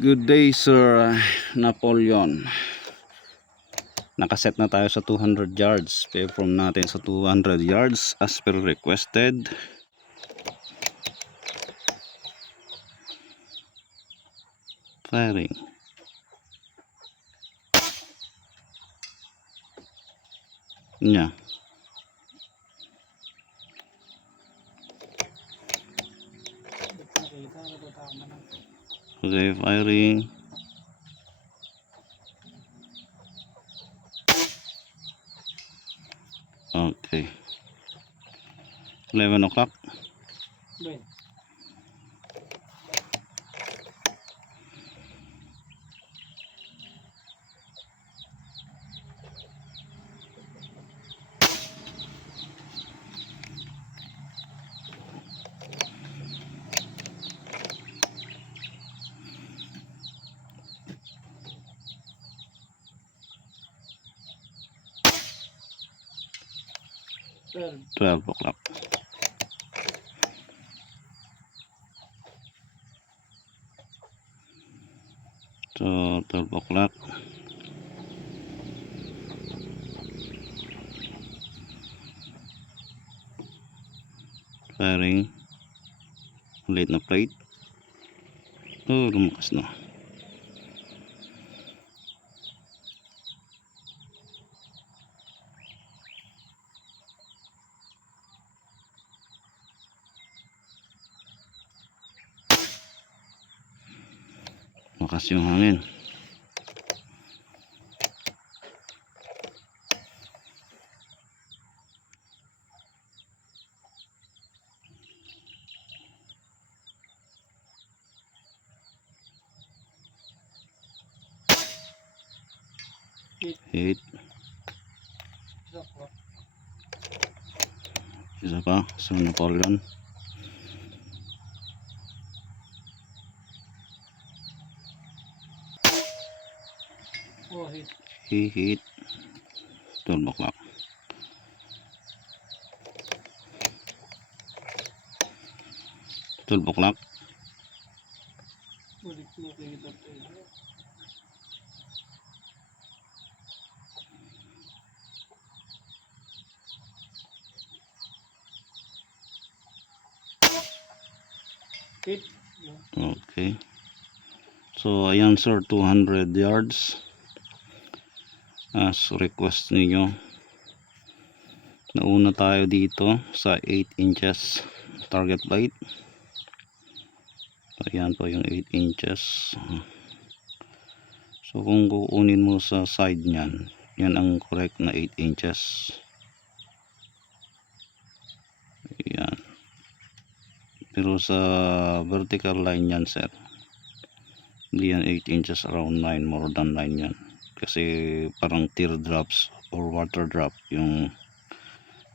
Good day, Sir Napoleon. Nakaset na tayo sa 200 yards. Perform natin sa 200 yards as per requested. Firing. Yeah. Okay, firing. Okay. 11 o'clock. Right. Well, 12 o'clock. So 12 o'clock. Firing. Late na plate. Oh, lumakas na. Lakas yung hangin. Hit. Isa pa, Sir Napoleon. oh, hit. Hit. 12 o'clock. $12 o'clock. Ulit mo kayo dito. Hit. Okay. So ayan sir, 200 yards as request ninyo. Nauna tayo dito sa 8 inches target plate. Ayan po yung 8 inches. So kung kukunin mo sa side nyan, yan ang correct na 8 inches. Ayan. Pero sa vertical line yan sir, hindi yan 8 inches, around 9, more than 9 yan. Kasi parang teardrops or water drop yung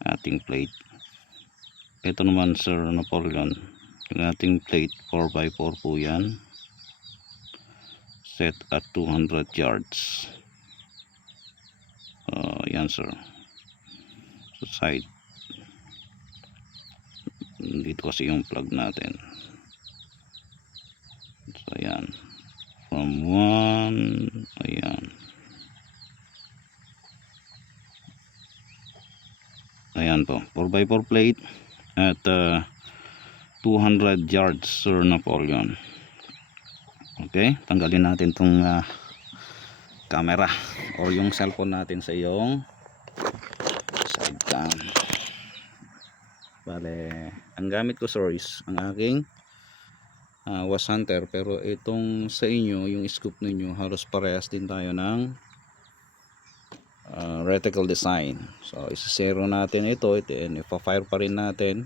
ating plate. Ito naman Sir Napoleon, yung ating plate 4x4 po yan, set at 200 yards. Yan sir, sa side dito kasi yung plug natin. So ayan, from 1, ayan, ayan po, 4x4 plate at 200 yards Sir Napoleon. Okay, tanggalin natin tong camera o yung cellphone natin sa iyong side cam. Bale, ang gamit ko sir is ang aking was hunter, pero itong sa inyo, yung scoop ninyo, halos parehas din tayo ng reticle design. So isisero natin ito and ipa-fire pa rin natin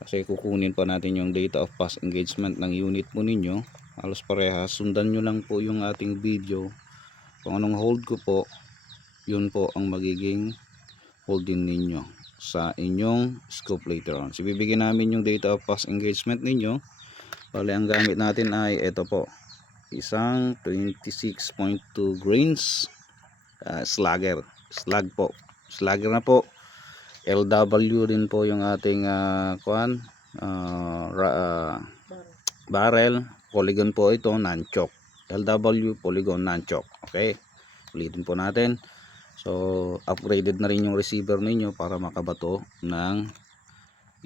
kasi kukunin pa natin yung data of past engagement ng unit mo ninyo. Halos parehas, sundan nyo lang po yung ating video. Kung anong hold ko po, yun po ang magiging holding ninyo sa inyong scope later on. So bibigyan namin yung data of past engagement ninyo. Bale, ang gamit natin ay ito po, isang 26.2 grains slugger, slug po, slugger na po. LW din po yung ating barrel. polygon po ito, non-choke. LW polygon non-choke. Okay, ulitin po natin. So upgraded na rin yung receiver ninyo para makabato ng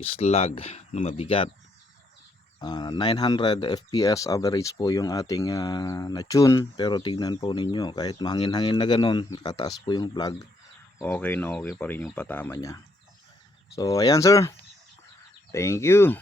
slug na mabigat. 900 fps average po yung ating na-tune, pero tignan po ninyo, kahit mahangin-hangin na ganun, nakataas po yung plug, okay na okay pa rin yung patama nya. So ayan sir, thank you.